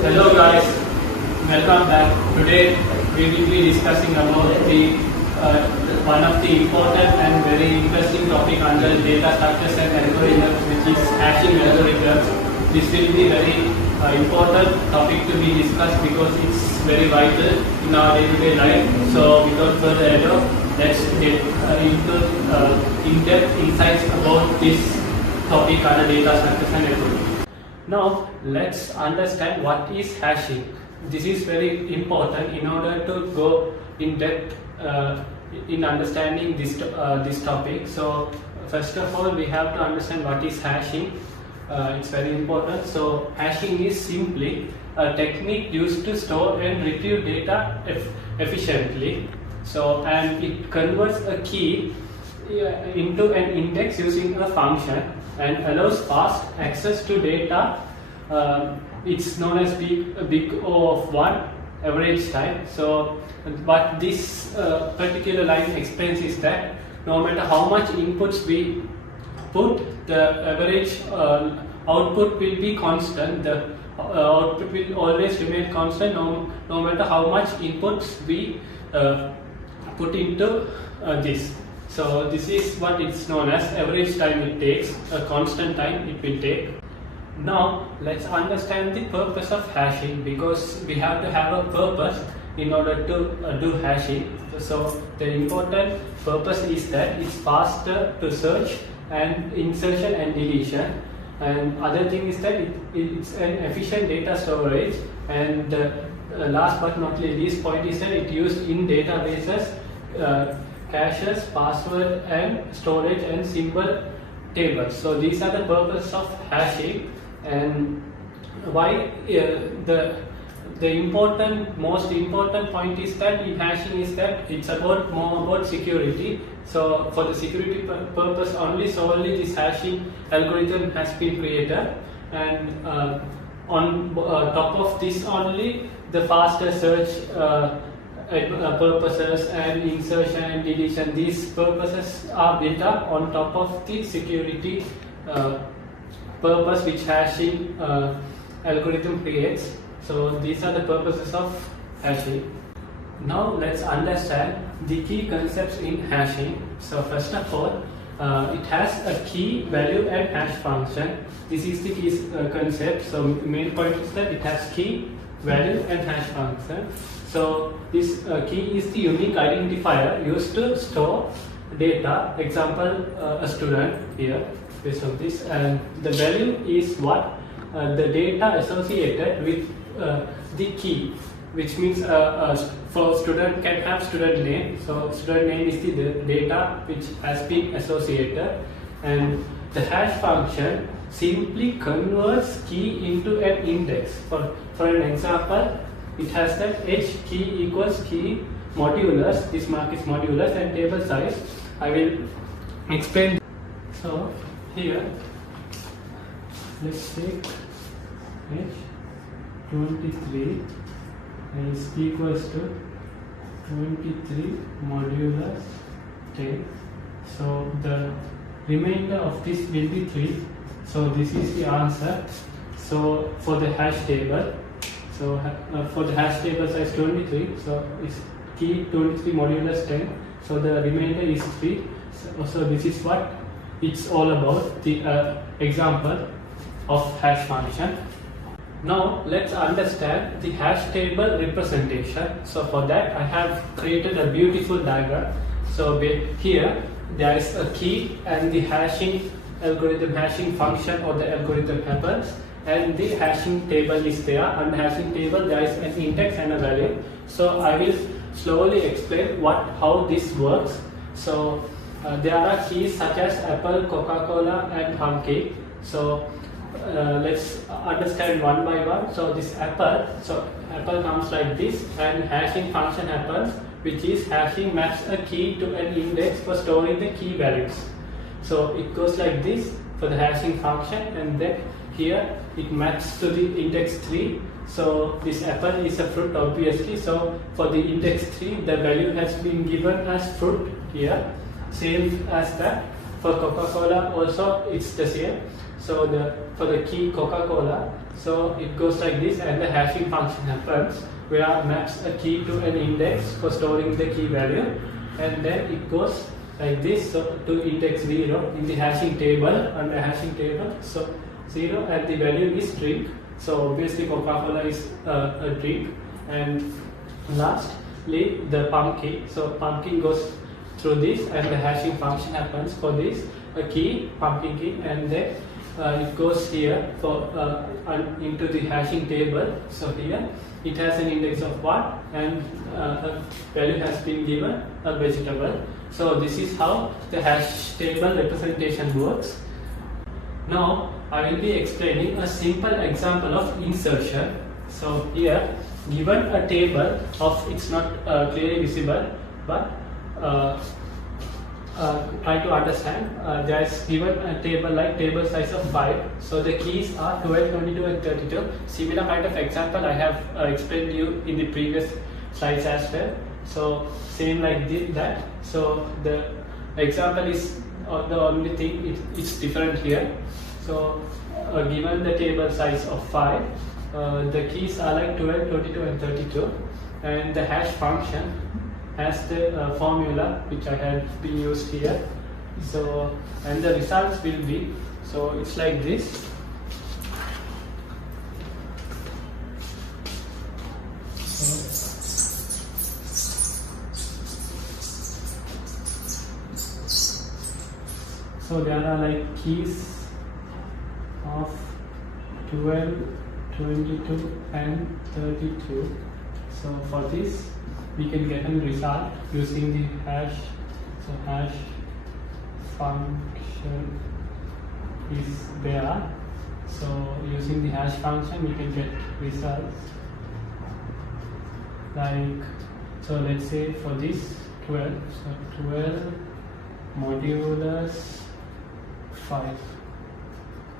Hello guys, welcome back. Today we will be discussing about the one of the important and very interesting topic under data structures and algorithms, which is hashing algorithms. This will be very important topic to be discussed because it's very vital in our day-to-day life. So without further ado, let's get into in-depth insights about this topic under data structures and algorithms. Now let's understand what is hashing. This is very important in order to go in depth in understanding this topic. So first of all, we have to understand what is hashing. It's very important. So hashing is simply a technique used to store and retrieve data efficiently. So and it converts a key into an index using a function and allows fast access to data. It's known as big O of 1 average time. So what this particular line explains is that no matter how much inputs we put, the average output will be constant. The output will always remain constant no matter how much inputs we put into this. So this is what it's known as average time it takes, a constant time it will take. Now let's understand the purpose of hashing, because we have to have a purpose in order to do hashing. So the important purpose is that it's faster to search and insertion and deletion, and other thing is that it's an efficient data storage, and last but not least point is that it's used in databases, caches, password and storage and symbol tables. So these are the purpose of hashing, and why the most important point is that in hashing is that it's more about security. So for the security purpose solely this hashing algorithm has been created, and on top of this only the faster search purposes and insertion and deletion, these purposes are built up on top of the security purpose which hashing algorithm creates. So these are the purposes of hashing. Now let's understand the key concepts in hashing. So first of all, it has a key, value and hash function. This is the key concept. So main point is that it has key, value and hash function. So this key is the unique identifier used to store data. Example, a student here based on this, and the value is what the data associated with the key, which means for student can have student name. So student name is the data which has been associated, and the hash function simply converts key into an index. For an example, it has that h key equals key modulus. This mark is modulus and table size. I will explain. So here let's take h 23 is equals to 23 modulus 10. So the remainder of this will be 3. So this is the answer. So for the hash table, so for the hash table size 23, so it's key 23 modulus 10. So the remainder is 3. So this is what it's all about, the example of hash function. Now let's understand the hash table representation. So for that I have created a beautiful diagram. So here there is a key and the hashing algorithm, hashing function or the algorithm happens, and the hashing table is there. And the hashing table there is an index and a value. So I will slowly explain how this works. So there are keys such as Apple, Coca-Cola and Pumpkin. So let's understand one by one. So this Apple, so Apple comes like this, and hashing function happens, which is hashing maps a key to an index for storing the key values. So it goes like this for the hashing function, and then here it maps to the index 3. So this apple is a fruit obviously, so for the index 3 the value has been given as fruit here, same as that for Coca-Cola also it's the same. So for the key Coca-Cola, so it goes like this, and the hashing function happens where maps a key to an index for storing the key value, and then it goes like this, so to index 0 in the hashing table, and the hashing table, so 0 and the value is drink. So obviously Coca-Cola is a drink. And lastly the pumpkin, so pumpkin goes through this, and the hashing function happens for this a key, pumpkin key, and then it goes here for into the hashing table. So here it has an index of 1, and a value has been given, a vegetable. So this is how the hash table representation works. Now I will be explaining a simple example of insertion. So here, given a table of, it's not clearly visible, but try to understand. There is given a table like table size of 5. So the keys are 12, 22 and 32. Similar kind of example I have explained to you in the previous slides as well. So same like that. So the example is the only thing, it's different here. So given the table size of 5, the keys are like 12, 22 and 32, and the hash function has the formula which I have been used here. So, and the results will be, so it's like this. So there are like keys of 12, 22 and 32. So for this we can get a result using the hash. So hash function is there. So using the hash function we can get results like, so let's say for this 12, so 12 modulus 5.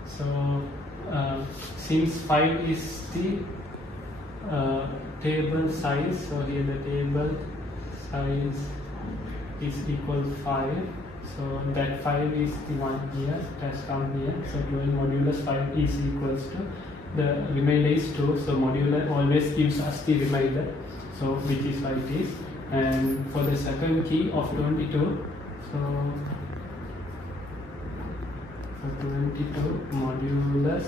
So since 5 is the table size, so here the table size is equal to 5. So that 5 is the one here, it has come here. So 12 modulus 5 is equals to, the remainder is 2. So modular always gives us the remainder, so which is what it is. And for the second key of 22, so 22 modulus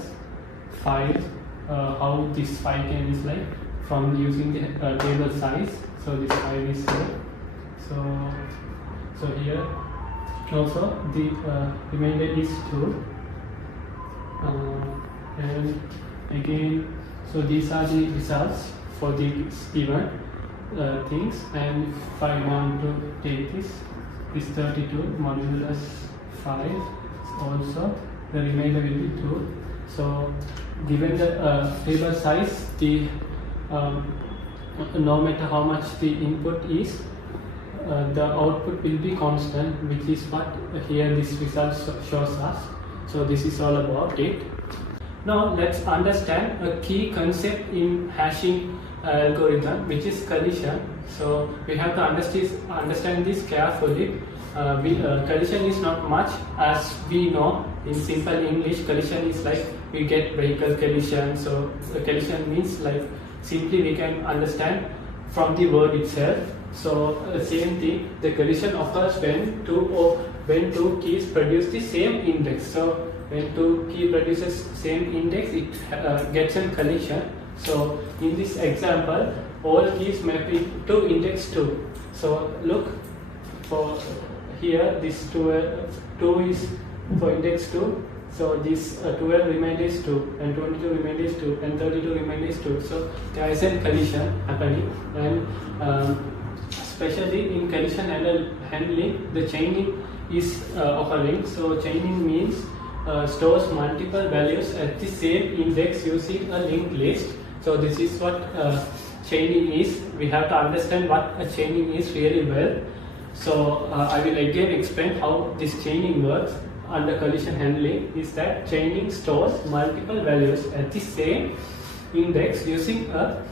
5, how this 5 came is like from using the table size. So this 5 is here. So here also the remainder is 2, and again, so these are the results for the given things. And if I want to take this 32 modulus 5, also the remainder will be 2. So given the table size, the no matter how much the input is, the output will be constant, which is what here this result shows us. So this is all about it. Now let's understand a key concept in hashing algorithm, which is collision. So we have to understand this carefully. Collision is not much, as we know in simple English. Collision is like we get vehicle collision. So collision means like simply we can understand from the word itself. So same thing, the collision occurs when two keys produce the same index. So when two keys produces same index, it gets a collision. So in this example, all keys map to index 2. So look, for here this 2 is for index 2. So this 12 remainder is 2, and 22 remainder is 2, and 32 remainder is 2. So there is a collision happening, and especially in collision handling, the chaining is occurring. So chaining means stores multiple values at the same index using a linked list. So this is what chaining is. We have to understand what a chaining is really well. So I will again explain how this chaining works under collision handling. Is that chaining stores multiple values at the same index using a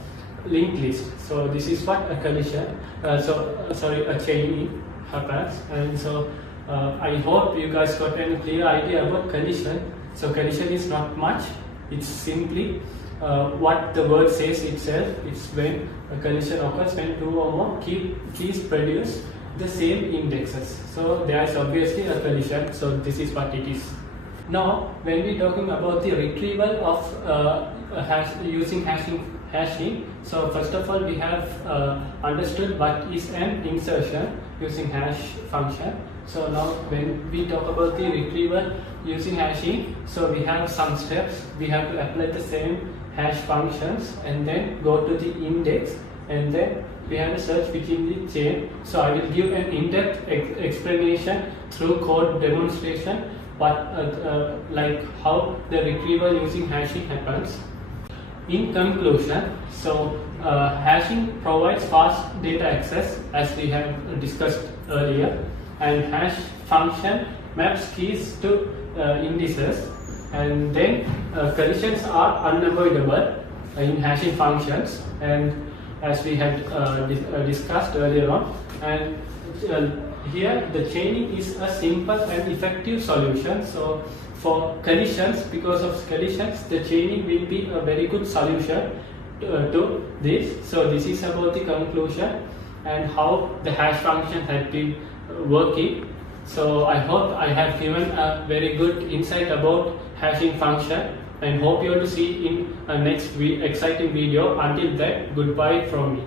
linked list. So this is what a collision, a chaining happens. And so I hope you guys got a clear idea about condition. So condition is not much, it's simply what the word says itself. It's when a condition occurs when two or more keys produce the same indexes. So there is obviously a condition, so this is what it is. Now when we talking about the retrieval of using hashing, so first of all we have understood what is an insertion using hash function. So now when we talk about the retrieval using hashing, so we have some steps. We have to apply the same hash functions and then go to the index, and then we have a search within the chain. So I will give an in-depth explanation through code demonstration, but like how the retrieval using hashing happens. In conclusion, so hashing provides fast data access as we have discussed earlier, and hash function maps keys to indices, and then conditions are unavoidable in hashing functions, and as we had discussed earlier on. And here the chaining is a simple and effective solution. So for conditions, because of conditions, the chaining will be a very good solution to this. So this is about the conclusion and how the hash function had been working. So I hope I have given a very good insight about hashing function, and hope you will see in a next exciting video. Until then, goodbye from me.